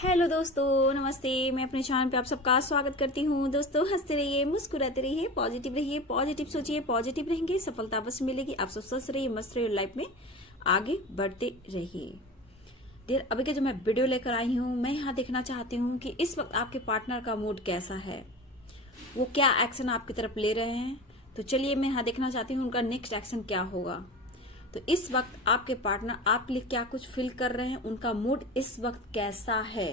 Hello दोस्तों, नमस्ते। मैं अपने चैनल पे आप सबका स्वागत करती हूँ। दोस्तों, हंसते रहिए, मुस्कुराते रहिए, पॉजिटिव रहिए, पॉजिटिव सोचिए, पॉजिटिव रहेंगे, सफलता अवश्य मिलेगी। आप सब स्वस्थ रहिए, मस्त रहिए, लाइफ में आगे बढ़ते रहिए। डियर, अभी के जो मैं वीडियो लेकर आई हूँ, मैं यहाँ देखना चाहती हूँ कि इस वक्त आपके पार्टनर का मूड कैसा है, वो क्या एक्शन आपकी तरफ ले रहे हैं। तो चलिए, मैं यहाँ देखना चाहती हूँ उनका नेक्स्ट एक्शन क्या होगा। तो इस वक्त आपके पार्टनर आपके लिए क्या कुछ फील कर रहे हैं, उनका मूड इस वक्त कैसा है।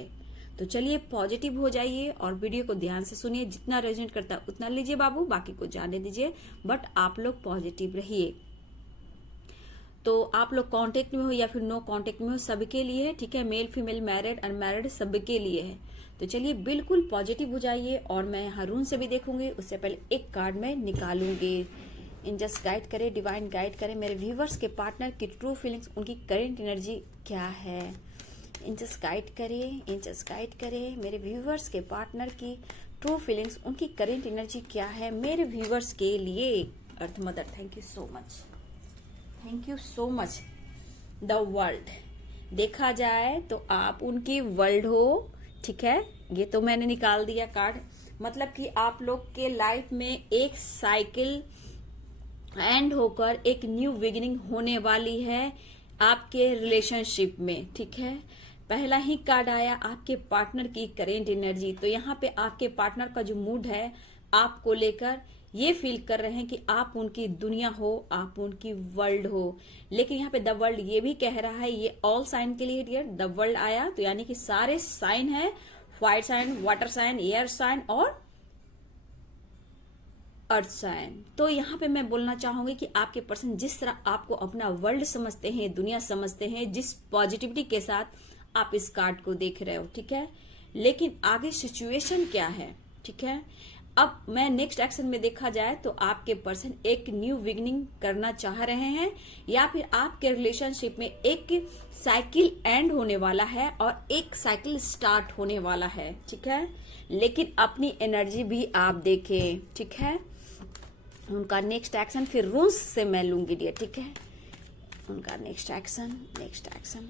तो चलिए, पॉजिटिव हो जाइए और वीडियो को ध्यान से सुनिए। जितना रेजोनेट करता है उतना लीजिए बाबू, बाकी को जाने दीजिए, बट आप लोग पॉजिटिव रहिए। तो आप लोग कांटेक्ट में हो या फिर नो कांटेक्ट में हो, सबके लिए है, ठीक है। मेल फीमेल, मैरिड अनमैरिड, सबके लिए है। तो चलिए, बिल्कुल पॉजिटिव हो जाइए। और मैं यहाँ रून से भी देखूंगी, उससे पहले एक कार्ड में निकालूंगी। जस्ट गाइड करे, डिवाइन गाइड करे मेरे व्यूवर्स के पार्टनर की ट्रू फीलिंग्स, उनकी करेंट एनर्जी क्या है। जस्ट गाइड करे मेरे व्यूवर्स के पार्टनर की ट्रू फीलिंग्स, उनकी करेंट एनर्जी क्या है मेरे व्यूवर्स के लिए। Earth mother, thank you so much, thank you so much. The world, देखा जाए तो आप उनकी वर्ल्ड हो, ठीक है। ये तो मैंने निकाल दिया कार्ड, मतलब कि आप लोग के लाइफ में एक साइकिल एंड होकर एक न्यू बिगिनिंग होने वाली है आपके रिलेशनशिप में, ठीक है। पहला ही कार्ड आया आपके पार्टनर की करेंट एनर्जी। तो यहाँ पे आपके पार्टनर का जो मूड है आपको लेकर, ये फील कर रहे हैं कि आप उनकी दुनिया हो, आप उनकी वर्ल्ड हो। लेकिन यहाँ पे द वर्ल्ड ये भी कह रहा है, ये ऑल साइन के लिए डियर द वर्ल्ड आया, तो यानी कि सारे साइन है, fire sign, water sign, air sign और अर्थ साइन। तो यहाँ पे मैं बोलना चाहूंगी कि आपके पर्सन जिस तरह आपको अपना वर्ल्ड समझते हैं, दुनिया समझते हैं, जिस पॉजिटिविटी के साथ आप इस कार्ड को देख रहे हो, ठीक है। लेकिन आगे सिचुएशन क्या है, ठीक है। अब मैं नेक्स्ट एक्शन में देखा जाए तो आपके पर्सन एक न्यू बिगिनिंग करना चाह रहे हैं, या फिर आपके रिलेशनशिप में एक साइकिल एंड होने वाला है और एक साइकिल स्टार्ट होने वाला है, ठीक है। लेकिन अपनी एनर्जी भी आप देखें, ठीक है। उनका नेक्स्ट एक्शन फिर रूस से मैं लूंगी डियर, ठीक है। उनका नेक्स्ट एक्शन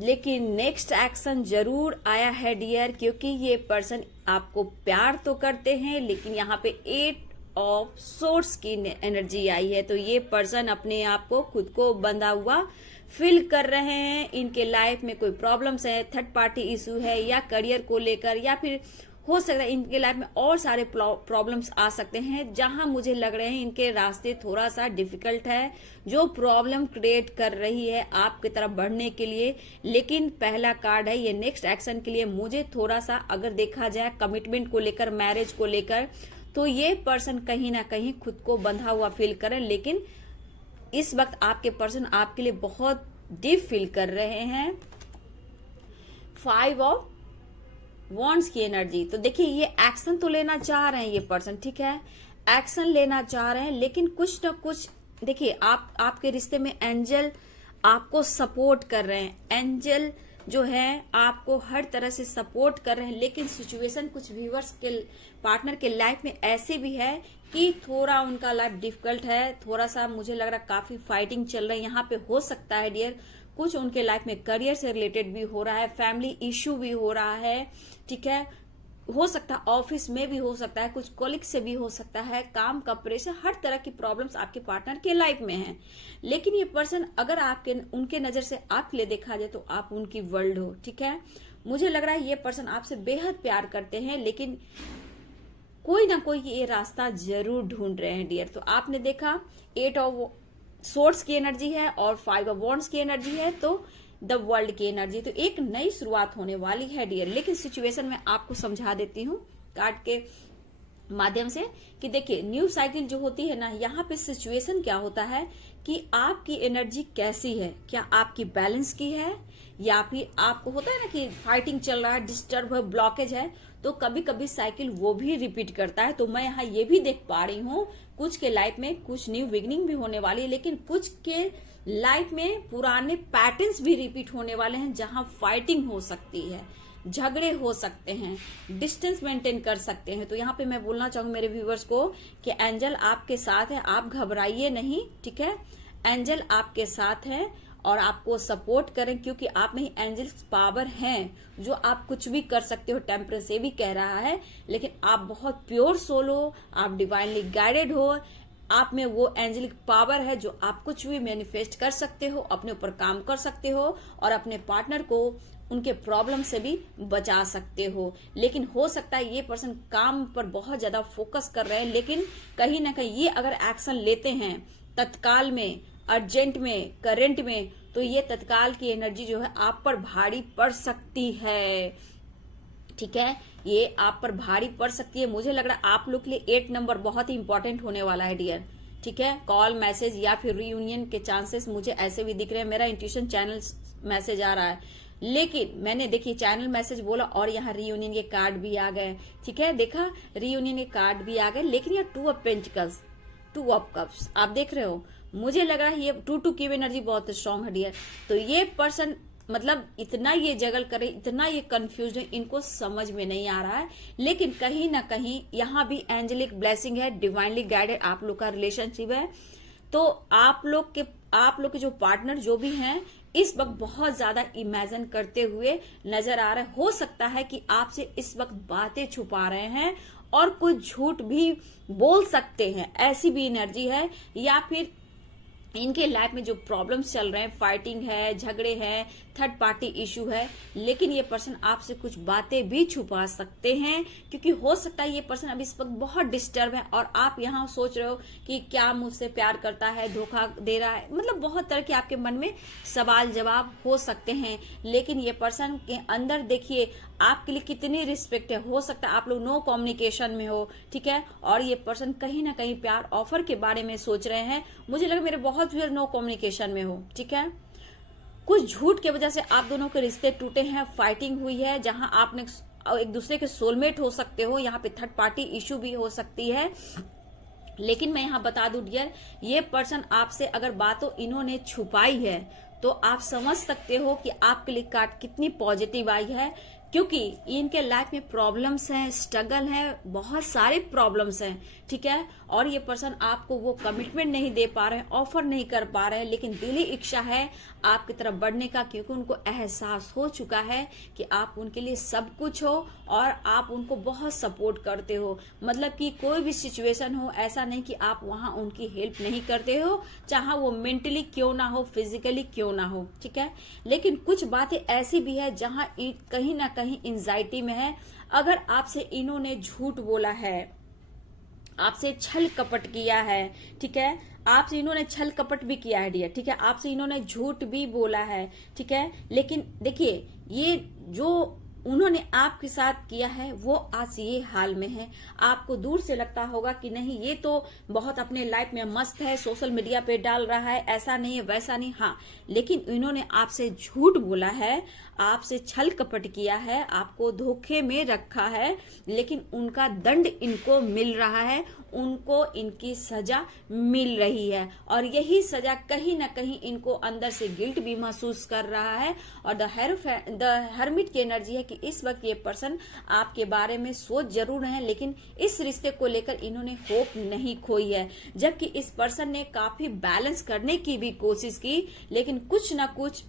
लेकिन नेक्स्ट एक्शन जरूर आया है डियर, क्योंकि ये पर्सन आपको प्यार तो करते हैं, लेकिन यहाँ पे 8 ऑफ सोर्स की एनर्जी आई है। तो ये पर्सन अपने आप को खुद को बंधा हुआ फील कर रहे हैं। इनके लाइफ में कोई प्रॉब्लम्स है, थर्ड पार्टी इशू है, या करियर को लेकर, या फिर हो सकता है इनके लाइफ में और सारे प्रॉब्लम्स आ सकते हैं, जहां मुझे लग रहे हैं इनके रास्ते थोड़ा सा डिफिकल्ट है, जो प्रॉब्लम क्रिएट कर रही है आपकी तरफ बढ़ने के लिए। लेकिन पहला कार्ड है ये नेक्स्ट एक्शन के लिए। मुझे थोड़ा सा अगर देखा जाए कमिटमेंट को लेकर, मैरिज को लेकर, तो ये पर्सन कहीं ना कहीं खुद को बंधा हुआ फील करें। लेकिन इस वक्त आपके पर्सन आपके लिए बहुत डीप फील कर रहे हैं। 5 ऑफ वॉन्ड्स की एनर्जी। तो देखिए, ये एक्शन तो लेना चाह रहे हैं ये पर्सन, ठीक है। एक्शन लेना चाह रहे हैं, लेकिन कुछ ना कुछ देखिए, आपके रिश्ते में एंजल आपको सपोर्ट कर रहे हैं। एंजल जो है आपको हर तरह से सपोर्ट कर रहे हैं। लेकिन सिचुएशन कुछ व्यूअर्स के पार्टनर के लाइफ में ऐसे भी है कि थोड़ा उनका लाइफ डिफिकल्ट है, थोड़ा सा मुझे लग रहा है काफी फाइटिंग चल रही है यहाँ पे। हो सकता है डियर कुछ उनके लाइफ में करियर से रिलेटेड भी हो रहा है, फैमिली इश्यू भी हो रहा है, ठीक है। हो सकता है ऑफिस में भी हो सकता है, कुछ कोलिग से भी हो सकता है, काम का प्रेशर, हर तरह की प्रॉब्लम्स आपके पार्टनर के लाइफ में हैं। लेकिन ये पर्सन अगर आपके उनके नजर से आपके लिए देखा जाए तो आप उनकी वर्ल्ड हो, ठीक है। मुझे लग रहा है ये पर्सन आपसे बेहद प्यार करते हैं, लेकिन कोई ना कोई ये रास्ता जरूर ढूंढ रहे हैं डियर। तो आपने देखा 8 ऑफ सोर्स की एनर्जी है और 5 ऑफ वॉन्ड्स की एनर्जी है, तो द वर्ल्ड की एनर्जी। तो एक नई शुरुआत होने वाली है डियर। लेकिन सिचुएशन में आपको समझा देती हूँ कार्ड के माध्यम से कि देखिए, न्यू साइकिल जो होती है ना, यहाँ पे सिचुएशन क्या होता है कि आपकी एनर्जी कैसी है, क्या आपकी बैलेंस की है, या फिर आपको होता है ना कि फाइटिंग चल रहा है, डिस्टर्ब है, ब्लॉकेज है, तो कभी कभी साइकिल वो भी रिपीट करता है। तो मैं यहाँ ये भी देख पा रही हूँ कुछ के लाइफ में कुछ न्यू बिगिनिंग भी होने वाली है, लेकिन कुछ के लाइफ में पुराने पैटर्न्स भी रिपीट होने वाले हैं, जहां फाइटिंग हो सकती है, झगड़े हो सकते हैं, डिस्टेंस मेंटेन कर सकते हैं। तो यहाँ पे मैं बोलना चाहूंगी मेरे व्यूवर्स को कि एंजल आपके साथ है, आप घबराइए नहीं, ठीक है। एंजल आपके साथ है और आपको सपोर्ट करें, क्योंकि आप में ही एंजल्स पावर हैं जो आप कुछ भी कर सकते हो। टेम्परर से भी कह रहा है, लेकिन आप बहुत प्योर सोल हो, आप डिवाइनली गाइडेड हो, आप में वो एंजेलिक पावर है जो आप कुछ भी मैनिफेस्ट कर सकते हो, अपने ऊपर काम कर सकते हो और अपने पार्टनर को उनके प्रॉब्लम से भी बचा सकते हो। लेकिन हो सकता है ये पर्सन काम पर बहुत ज्यादा फोकस कर रहे हैं, लेकिन कहीं ना कहीं ये अगर एक्शन लेते हैं तत्काल में, अर्जेंट में, करंट में, तो ये तत्काल की एनर्जी जो है आप पर भारी पड़ सकती है। ठीक है, ये आप पर भारी पड़ सकती है। मुझे लग रहा है आप लोग के लिए 8 नंबर बहुत ही इंपॉर्टेंट होने वाला है डियर। ठीक है, कॉल, मैसेज या फिर रीयूनियन के चांसेस मुझे ऐसे भी दिख रहे हैं। मेरा इंट्यूशन चैनल मैसेज आ रहा है, लेकिन मैंने देखिए चैनल मैसेज बोला और यहाँ रीयूनियन के कार्ड भी आ गए। ठीक है, देखा रीयूनियन के कार्ड भी आ गए, लेकिन ये 2 ऑफ पेंटिकल्स, 2 ऑफ कप्स आप देख रहे हो। मुझे लग रहा है ये 2 की एनर्जी बहुत स्ट्रांग है डियर। तो ये पर्सन मतलब इतना ये जगल करे, इतना ये कंफ्यूज है, इनको समझ में नहीं आ रहा है। लेकिन कहीं ना कहीं यहाँ भी एंजेलिक ब्लेसिंग है, डिवाइनली गाइडेड आप लोग का रिलेशनशिप है। तो आप लोग के जो पार्टनर जो भी हैं इस वक्त बहुत ज्यादा इमेजिन करते हुए नजर आ रहे हैं। हो सकता है कि आपसे इस वक्त बातें छुपा रहे हैं और कुछ झूठ भी बोल सकते हैं, ऐसी भी एनर्जी है। या फिर इनके लाइफ में जो प्रॉब्लम्स चल रहे हैं, फाइटिंग है, झगड़े हैं, थर्ड पार्टी इशू है, लेकिन ये पर्सन आपसे कुछ बातें भी छुपा सकते हैं, क्योंकि हो सकता है ये पर्सन अभी इस वक्त बहुत डिस्टर्ब है और आप यहाँ सोच रहे हो कि क्या मुझसे प्यार करता है, धोखा दे रहा है, मतलब बहुत तरह के आपके मन में सवाल जवाब हो सकते हैं। लेकिन ये पर्सन के अंदर देखिए आपके लिए कितनी रिस्पेक्ट है। हो सकता है आप लोग नो कम्युनिकेशन में हो, ठीक है, और ये पर्सन कहीं ना कहीं प्यार ऑफर के बारे में सोच रहे हैं। मुझे लगा मेरे बहुत व्यूअर नो कम्युनिकेशन में हो, ठीक है, कुछ झूठ की वजह से आप दोनों के रिश्ते टूटे हैं, फाइटिंग हुई है, जहां आपने एक दूसरे के सोलमेट हो सकते हो, यहाँ पे थर्ड पार्टी इश्यू भी हो सकती है। लेकिन मैं यहाँ बता दूं डियर, ये पर्सन आपसे अगर बातों इन्होंने छुपाई है तो आप समझ सकते हो कि आपके लिए कार्ड कितनी पॉजिटिव आई है, क्योंकि इनके लाइफ में प्रॉब्लम्स हैं, स्ट्रगल है, बहुत सारे प्रॉब्लम्स हैं, ठीक है, और ये पर्सन आपको वो कमिटमेंट नहीं दे पा रहे हैं, ऑफर नहीं कर पा रहे हैं, लेकिन दिली इच्छा है आपकी तरफ बढ़ने का, क्योंकि उनको एहसास हो चुका है कि आप उनके लिए सब कुछ हो और आप उनको बहुत सपोर्ट करते हो। मतलब कि कोई भी सिचुएशन हो, ऐसा नहीं कि आप वहां उनकी हेल्प नहीं करते हो, चाहे वो मेंटली क्यों ना हो, फिजिकली क्यों ना हो, ठीक है। लेकिन कुछ बातें ऐसी भी है जहां कहीं ना कहीं एंजाइटी में है। अगर आपसे इन्होंने झूठ बोला है, आपसे छल कपट किया है, ठीक है, आपसे इन्होंने छल कपट भी किया है डियर, ठीक है, आपसे इन्होंने झूठ भी बोला है, ठीक है, लेकिन देखिए ये जो उन्होंने आपके साथ किया है वो आज ये हाल में है। आपको दूर से लगता होगा कि नहीं ये तो बहुत अपने लाइफ में मस्त है, सोशल मीडिया पे डाल रहा है, ऐसा नहीं है, वैसा नहीं, हाँ, लेकिन इन्होंने आपसे झूठ बोला है, आपसे छल कपट किया है, आपको धोखे में रखा है, लेकिन उनका दंड इनको मिल रहा है, उनको इनकी सजा मिल रही है, और यही सजा कहीं ना कहीं इनको अंदर से गिल्ट भी महसूस कर रहा है। और द हर्मिट की एनर्जी है कि इस वक्त ये पर्सन आपके बारे में सोच जरूर रहे हैं, लेकिन इस रिश्ते को लेकर इन्होंने होप नहीं खोई है। जबकि इस पर्सन ने काफी बैलेंस करने की भी कोशिश की, लेकिन कुछ ना कुछ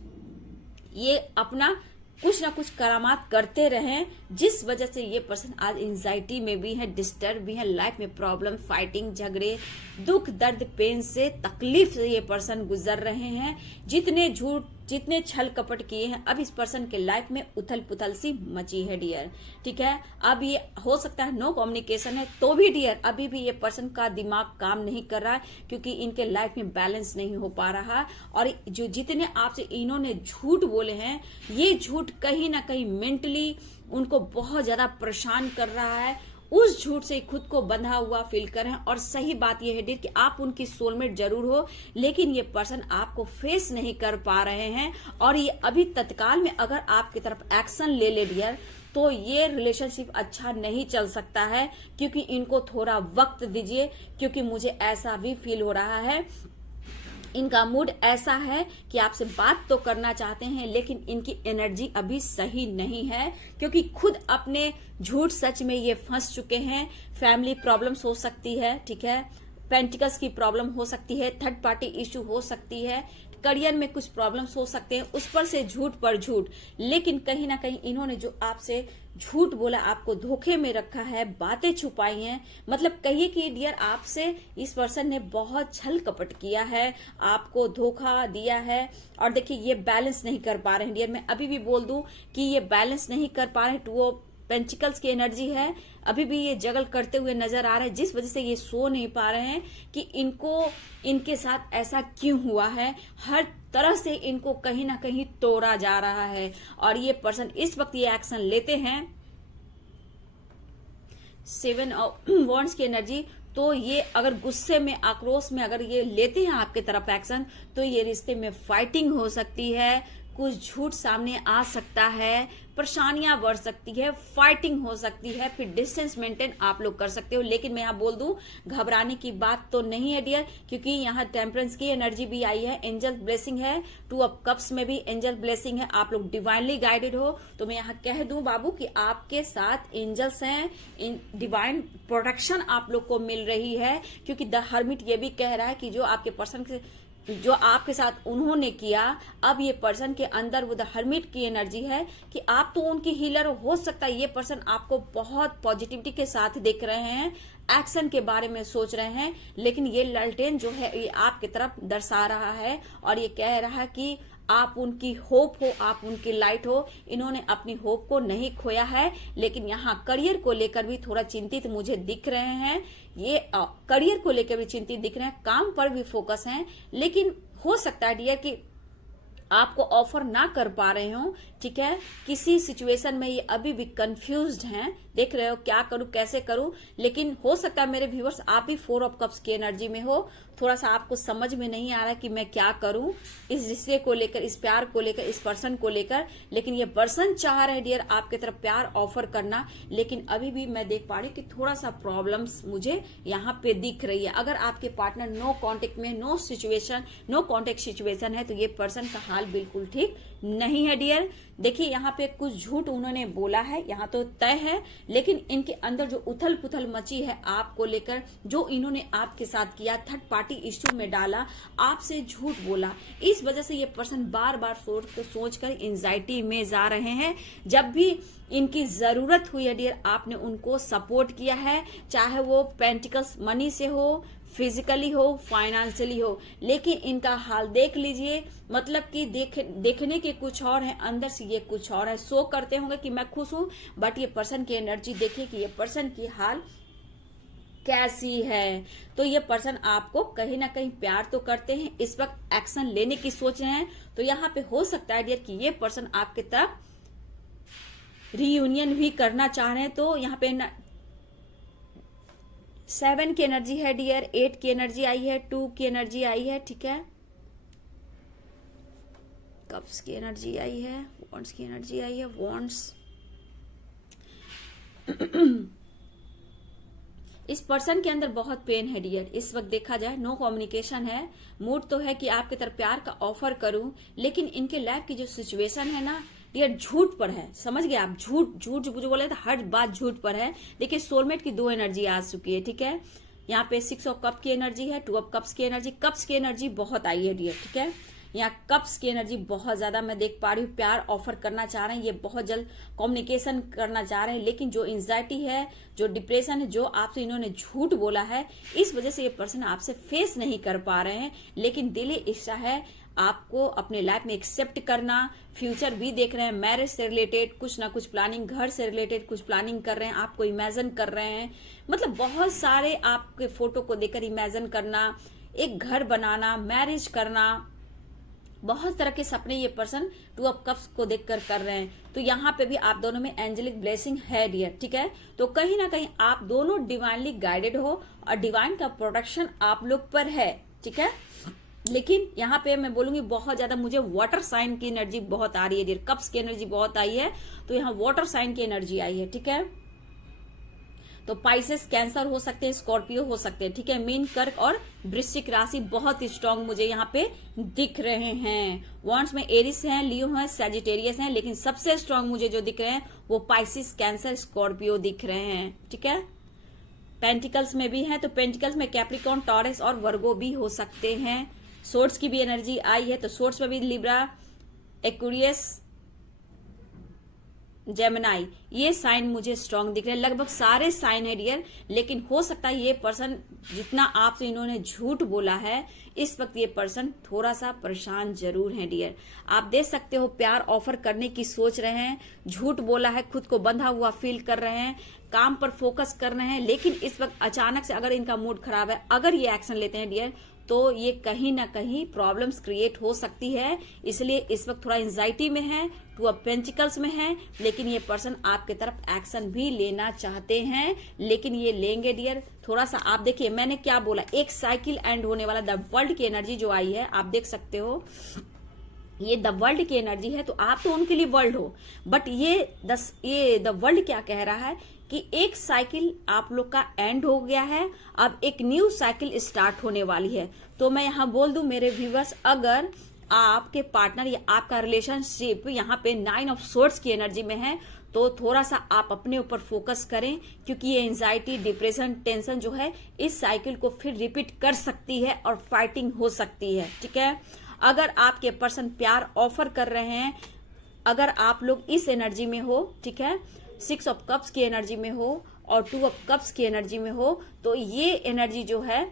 ये अपना कुछ ना कुछ करामात करते रहे, जिस वजह से ये पर्सन आज एंजाइटी में भी है, डिस्टर्ब भी है, लाइफ में प्रॉब्लम, फाइटिंग, झगड़े, दुख, दर्द, पेन से, तकलीफ से ये पर्सन गुजर रहे हैं। जितने झूठ, जितने छल कपट किए हैं, अब इस पर्सन के लाइफ में उथल पुथल सी मची है डियर, ठीक है। अब ये हो सकता है नो कम्युनिकेशन है, तो भी डियर अभी भी ये पर्सन का दिमाग काम नहीं कर रहा है, क्योंकि इनके लाइफ में बैलेंस नहीं हो पा रहा। और जो जितने आपसे इन्होंने झूठ बोले हैं, ये झूठ कहीं ना कहीं मेंटली उनको बहुत ज्यादा परेशान कर रहा है। उस झूठ से खुद को बंधा हुआ फील कर रहे हैं। और सही बात यह है डियर कि आप उनकी सोलमेट जरूर हो, लेकिन ये पर्सन आपको फेस नहीं कर पा रहे हैं, और ये अभी तत्काल में अगर आपकी तरफ एक्शन ले ले डियर, तो ये रिलेशनशिप अच्छा नहीं चल सकता है, क्योंकि इनको थोड़ा वक्त दीजिए, क्योंकि मुझे ऐसा भी फील हो रहा है, इनका मूड ऐसा है कि आपसे बात तो करना चाहते हैं, लेकिन इनकी एनर्जी अभी सही नहीं है, क्योंकि खुद अपने झूठ सच में ये फंस चुके हैं। फैमिली प्रॉब्लम्स हो सकती है, ठीक है, पेंटिकल्स की प्रॉब्लम हो सकती है, थर्ड पार्टी इश्यू हो सकती है, करियर में कुछ प्रॉब्लम्स हो सकते हैं, उस पर से झूठ पर झूठ, लेकिन कहीं ना कहीं इन्होंने जो आपसे झूठ बोला, आपको धोखे में रखा है, बातें छुपाई हैं, मतलब कहिए कि डियर आपसे इस पर्सन ने बहुत छल कपट किया है, आपको धोखा दिया है। और देखिए ये बैलेंस नहीं कर पा रहे हैं डियर, मैं अभी भी बोल दूं कि ये बैलेंस नहीं कर पा रहे हैं। टू ऑफ पेंटिकल्स की एनर्जी है, अभी भी ये जगल करते हुए नजर आ रहा है, जिस वजह से ये सो नहीं पा रहे हैं कि इनको इनके साथ ऐसा क्यों हुआ है। हर तरह से इनको कहीं ना कहीं तोड़ा जा रहा है और ये पर्सन इस वक्त ये एक्शन लेते हैं। 7 ऑफ वॉन्ड्स की एनर्जी, तो ये अगर गुस्से में, आक्रोश में अगर ये लेते हैं आपके तरफ एक्शन, तो ये रिश्ते में फाइटिंग हो सकती है, कुछ झूठ सामने आ सकता है, परेशानियां बढ़ सकती है, फाइटिंग हो सकती है, फिर डिस्टेंस मेंटेन आप लोग कर सकते हो। लेकिन मैं यहाँ बोल दूं, घबराने की बात तो नहीं है डियर, क्योंकि यहाँ टेम्परेंस की एनर्जी भी आई है, एंजल ब्लेसिंग है, 2 ऑफ कप्स में भी एंजल ब्लेसिंग है, आप लोग डिवाइनली गाइडेड हो। तो मैं यहाँ कह दूं बाबू कि आपके साथ एंजल्स हैं, डिवाइन प्रोटेक्शन आप लोग को मिल रही है, क्योंकि द हर्मिट ये भी कह रहा है कि जो आपके पर्सन जो आपके साथ उन्होंने किया, अब ये पर्सन के अंदर वो द हर्मिट की एनर्जी है कि आप तो उनकी हीलर हो सकता है। ये पर्सन आपको बहुत पॉजिटिविटी के साथ देख रहे हैं, एक्शन के बारे में सोच रहे हैं, लेकिन ये ललटेन जो है ये आपकी तरफ दर्शा रहा है और ये कह रहा है कि आप उनकी होप हो, आप उनकी लाइट हो। इन्होंने अपनी होप को नहीं खोया है, लेकिन यहाँ करियर को लेकर भी थोड़ा चिंतित मुझे दिख रहे हैं। ये करियर को लेकर भी चिंतित दिख रहे हैं, काम पर भी फोकस हैं, लेकिन हो सकता है डियर कि आपको ऑफर ना कर पा रहे हो, ठीक है। किसी सिचुएशन में ये अभी भी कंफ्यूज्ड हैं, देख रहे हो क्या करूं कैसे करूं, लेकिन हो सकता है मेरे व्यूअर्स आप भी 4 ऑफ कप्स की एनर्जी में हो, थोड़ा सा आपको समझ में नहीं आ रहा कि मैं क्या करूं इस रिश्ते को लेकर, इस प्यार को लेकर, इस पर्सन को लेकर। लेकिन ये पर्सन चाह रहे डियर आपके तरफ प्यार ऑफर करना, लेकिन अभी भी मैं देख पा रही हूँ कि थोड़ा सा प्रॉब्लम्स मुझे यहाँ पे दिख रही है। अगर आपके पार्टनर नो कांटेक्ट में, नो कांटेक्ट सिचुएशन है, तो ये पर्सन का हाल बिल्कुल ठीक नहीं है डियर। देखिए यहाँ पे कुछ झूठ उन्होंने बोला है, यहाँ तो तय है, लेकिन इनके अंदर जो उथल पुथल मची है आपको लेकर, जो इन्होंने आपके साथ किया, थर्ड पार्टी इश्यू में डाला, आपसे झूठ बोला, इस वजह से ये पर्सन बार बार सोचकर एंजाइटी में जा रहे हैं। जब भी इनकी जरूरत हुई है डियर, आपने उनको सपोर्ट किया है, चाहे वो पेंटिकल्स मनी से हो, फिजिकली हो, फाइनेंशियली हो, लेकिन इनका हाल देख लीजिए, मतलब कि देखने के कुछ और है, अंदर से ये कुछ और है। शो करते होंगे कि मैं खुश हूं, बट ये पर्सन की एनर्जी देखिए कि ये पर्सन की हाल कैसी है। तो ये पर्सन आपको कहीं ना कहीं प्यार तो करते हैं, इस वक्त एक्शन लेने की सोच रहे हैं, तो यहाँ पे हो सकता है डियर कि ये पर्सन आपके तरफ रीयूनियन भी करना चाह रहे हैं। तो यहाँ पे 7 की एनर्जी है डियर, 8 की एनर्जी आई है, 2 की एनर्जी आई है, ठीक है, कप्स की एनर्जी आई है, वॉन्ड्स की एनर्जी आई है, वॉन्ड्स। इस पर्सन के अंदर बहुत पेन है डियर, इस वक्त देखा जाए नो कम्युनिकेशन है। मूड तो है कि आपके तरफ प्यार का ऑफर करूं, लेकिन इनके लाइफ की जो सिचुएशन है ना डियर, झूठ पर है। समझ गए आप, झूठ झूठ जो बोले तो हर बात झूठ पर है। देखिए सोलमेट की 2 एनर्जी आ चुकी है, ठीक है। यहाँ पे 6 ऑफ कप की एनर्जी है, 2 ऑफ कप्स की एनर्जी, कप्स की एनर्जी बहुत आई है डियर, ठीक है। यहाँ कप्स की एनर्जी बहुत ज्यादा मैं देख पा रही हूँ, प्यार ऑफर करना चाह रहे हैं, ये बहुत जल्द कम्युनिकेशन करना चाह रहे हैं, लेकिन जो एंजाइटी है, जो डिप्रेशन है, जो आपसे इन्होंने झूठ बोला है, इस वजह से ये पर्सन आपसे फेस नहीं कर पा रहे हैं। लेकिन दिली इच्छा है आपको अपने लाइफ में एक्सेप्ट करना, फ्यूचर भी देख रहे हैं, मैरिज से रिलेटेड कुछ ना कुछ प्लानिंग, घर से रिलेटेड कुछ प्लानिंग कर रहे हैं, आपको इमेजिन कर रहे हैं, मतलब बहुत सारे आपके फोटो को देखकर इमेजिन करना, एक घर बनाना, मैरिज करना, बहुत तरह के सपने ये पर्सन 2 ऑफ कप्स को देखकर कर रहे हैं। तो यहाँ पे भी आप दोनों में एंजेलिक ब्लेसिंग है डियर, ठीक है। तो कहीं ना कहीं आप दोनों डिवाइनली गाइडेड हो और डिवाइन का प्रोटेक्शन आप लोग पर है, ठीक है। लेकिन यहाँ पे मैं बोलूंगी बहुत ज्यादा मुझे वाटर साइन की एनर्जी बहुत आ रही है डियर, कप्स की एनर्जी बहुत आई है, तो यहाँ वाटर साइन की एनर्जी आई है, ठीक है। तो पाइसेस, कैंसर हो सकते हैं, स्कॉर्पियो हो सकते हैं, ठीक है। मीन, कर्क और वृश्चिक राशि बहुत स्ट्रांग मुझे यहाँ पे दिख रहे हैं। वॉन्ड्स में एरिस हैं, लियो हैं, सैजिटेरियस हैं, लेकिन सबसे स्ट्रांग मुझे जो दिख रहे हैं वो पाइसिस, कैंसर, स्कॉर्पियो दिख रहे हैं, ठीक है। पेंटिकल्स में भी हैं, तो पेंटिकल्स में कैप्रिकॉर्न, टॉरस और वर्गो भी हो सकते हैं, सोर्स की भी एनर्जी आई है, तो सोर्स में भी लिब्रा, एक्वेरियस, जेमिनाई, ये साइन मुझे स्ट्रांग दिख रहे हैं। लगभग सारे साइन है डियर, लेकिन हो सकता है ये पर्सन जितना आपसे इन्होंने झूठ बोला है, इस वक्त ये पर्सन थोड़ा सा परेशान जरूर है डियर। आप देख सकते हो प्यार ऑफर करने की सोच रहे हैं, झूठ बोला है, खुद को बंधा हुआ फील कर रहे हैं, काम पर फोकस कर रहे हैं, लेकिन इस वक्त अचानक से अगर इनका मूड खराब है, अगर ये एक्शन लेते हैं डियर, तो ये कहीं ना कहीं प्रॉब्लम्स क्रिएट हो सकती है। इसलिए इस वक्त थोड़ा एंजाइटी में है, टू ऑफ पेंटिकल्स में है, लेकिन ये पर्सन आपके तरफ एक्शन भी लेना चाहते हैं, लेकिन ये लेंगे डियर। थोड़ा सा आप देखिए मैंने क्या बोला, एक साइकिल एंड होने वाला द वर्ल्ड की एनर्जी जो आई है, आप देख सकते हो ये द वर्ल्ड की एनर्जी है, तो आप तो उनके लिए वर्ल्ड हो, बट ये द वर्ल्ड क्या कह रहा है कि एक साइकिल आप लोग का एंड हो गया है, अब एक न्यू साइकिल स्टार्ट होने वाली है। तो मैं यहाँ बोल दूं मेरे व्यूवर्स, अगर आपके पार्टनर या आपका रिलेशनशिप यहाँ पे 9 ऑफ सोर्ड्स की एनर्जी में है, तो थोड़ा सा आप अपने ऊपर फोकस करें, क्योंकि ये एंजाइटी, डिप्रेशन, टेंशन जो है इस साइकिल को फिर रिपीट कर सकती है और फाइटिंग हो सकती है। ठीक है, अगर आपके पर्सन प्यार ऑफर कर रहे हैं, अगर आप लोग इस एनर्जी में हो, ठीक है, 6 ऑफ कप्स की एनर्जी में हो और 2 ऑफ कप्स की एनर्जी में हो, तो ये एनर्जी जो है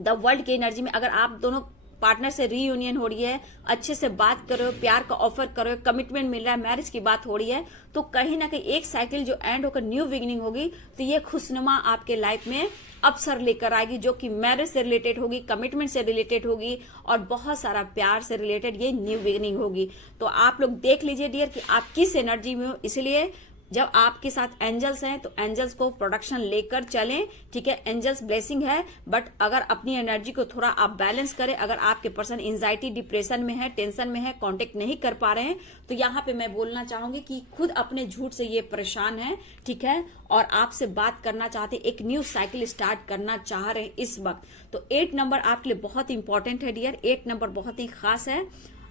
द वर्ल्ड की एनर्जी में, अगर आप दोनों पार्टनर से रीयूनियन हो रही है, अच्छे से बात कर रहे हो, प्यार का ऑफर कर रहे हो, कमिटमेंट मिल रहा है, मैरिज की बात हो रही है, तो कहीं ना कहीं एक साइकिल जो एंड होकर न्यू बिगिनिंग होगी, तो ये खुशनुमा आपके लाइफ में अवसर लेकर आएगी, जो कि मैरिज से रिलेटेड होगी, कमिटमेंट से रिलेटेड होगी और बहुत सारा प्यार से रिलेटेड ये न्यू बिगिनिंग होगी। तो आप लोग देख लीजिए डियर कि आप किस एनर्जी में हो। इसलिए जब आपके साथ एंजल्स हैं तो एंजल्स को प्रोडक्शन लेकर चलें, ठीक है, एंजल्स ब्लेसिंग है, बट अगर अपनी एनर्जी को थोड़ा आप बैलेंस करें। अगर आपके पर्सन एंजाइटी, डिप्रेशन में है, टेंशन में है, कांटेक्ट नहीं कर पा रहे हैं, तो यहाँ पे मैं बोलना चाहूंगी कि खुद अपने झूठ से ये परेशान है, ठीक है, और आपसे बात करना चाहते, एक न्यू साइकिल स्टार्ट करना चाह रहे हैं इस वक्त। तो 8 नंबर आपके लिए बहुत इंपॉर्टेंट है डियर, 8 नंबर बहुत ही खास है,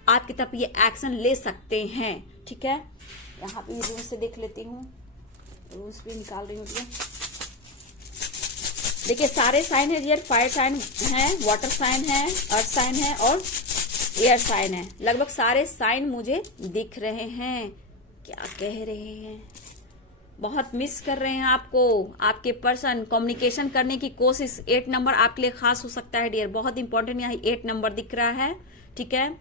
आपकी तरफ ये एक्शन ले सकते हैं। ठीक है, यहाँ पे रूम से देख लेती हूँ, रूम्स भी निकाल रही हूँ। देखिए सारे साइन है डियर, फायर साइन है, वाटर साइन है, अर्थ साइन है और एयर साइन है। लगभग सारे साइन मुझे दिख रहे हैं। क्या कह रहे हैं, बहुत मिस कर रहे हैं आपको, आपके पर्सन कम्युनिकेशन करने की कोशिश। 8 नंबर आपके लिए खास हो सकता है डियर, बहुत इंपॉर्टेंट यहाँ 8 नंबर दिख रहा है। ठीक है,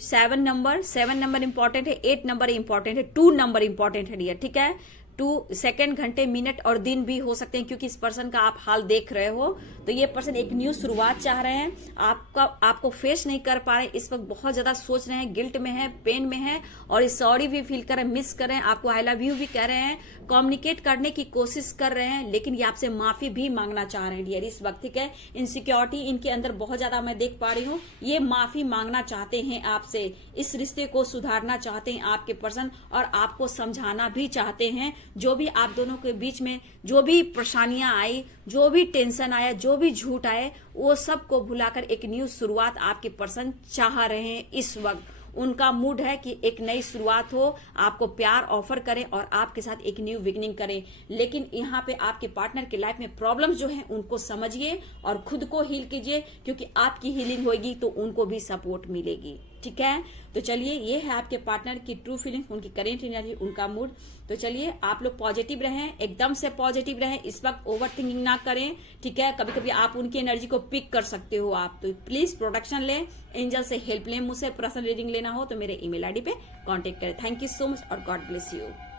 7 नंबर इंपॉर्टेंट है, 8 नंबर इंपॉर्टेंट है, 2 नंबर इंपॉर्टेंट है डियर। ठीक है, 2 सेकंड, घंटे, मिनट और दिन भी हो सकते हैं, क्योंकि इस पर्सन का आप हाल देख रहे हो। तो ये पर्सन एक न्यू शुरुआत चाह रहे हैं, आपको फेस नहीं कर पा रहे, इस वक्त बहुत ज्यादा सोच रहे हैं, गिल्ट में है, पेन में है और सॉरी भी फील कर रहे हैं, मिस कर रहे हैं, आपको आई लव यू भी कह रहे हैं, कम्युनिकेट करने की कोशिश कर रहे हैं, लेकिन ये आपसे माफी भी मांगना चाह रहे हैं डियर इस वक्त। ठीक है, इनसिक्योरिटी इनके अंदर बहुत ज्यादा मैं देख पा रही हूँ, ये माफी मांगना चाहते हैं आपसे, इस रिश्ते को सुधारना चाहते हैं आपके पर्सन और आपको समझाना भी चाहते हैं। जो भी आप दोनों के बीच में जो भी परेशानियां आई, जो भी टेंशन आया, जो भी झूठ आए, वो सब को भुलाकर एक न्यू शुरुआत आपके पर्सन चाह रहे हैं इस वक्त। उनका मूड है कि एक नई शुरुआत हो, आपको प्यार ऑफर करें और आपके साथ एक न्यू बिगिनिंग करें। लेकिन यहाँ पे आपके पार्टनर के लाइफ में प्रॉब्लम्स जो हैं उनको समझिए और खुद को हील कीजिए, क्योंकि आपकी हीलिंग होगी तो उनको भी सपोर्ट मिलेगी। ठीक है, तो चलिए ये है आपके पार्टनर की ट्रू फीलिंग, उनकी करेंट एनर्जी, उनका मूड। तो चलिए आप लोग पॉजिटिव रहें, एकदम से पॉजिटिव रहें, इस वक्त ओवर थिंकिंग ना करें। ठीक है, कभी कभी आप उनकी एनर्जी को पिक कर सकते हो आप, तो प्लीज प्रोटेक्शन लें, एंजल से हेल्प लें। मुझसे पर्सनल रीडिंग लेना हो तो मेरे ईमेल आईडी पे कांटेक्ट करें। थैंक यू सो मच और गॉड ब्लेस यू।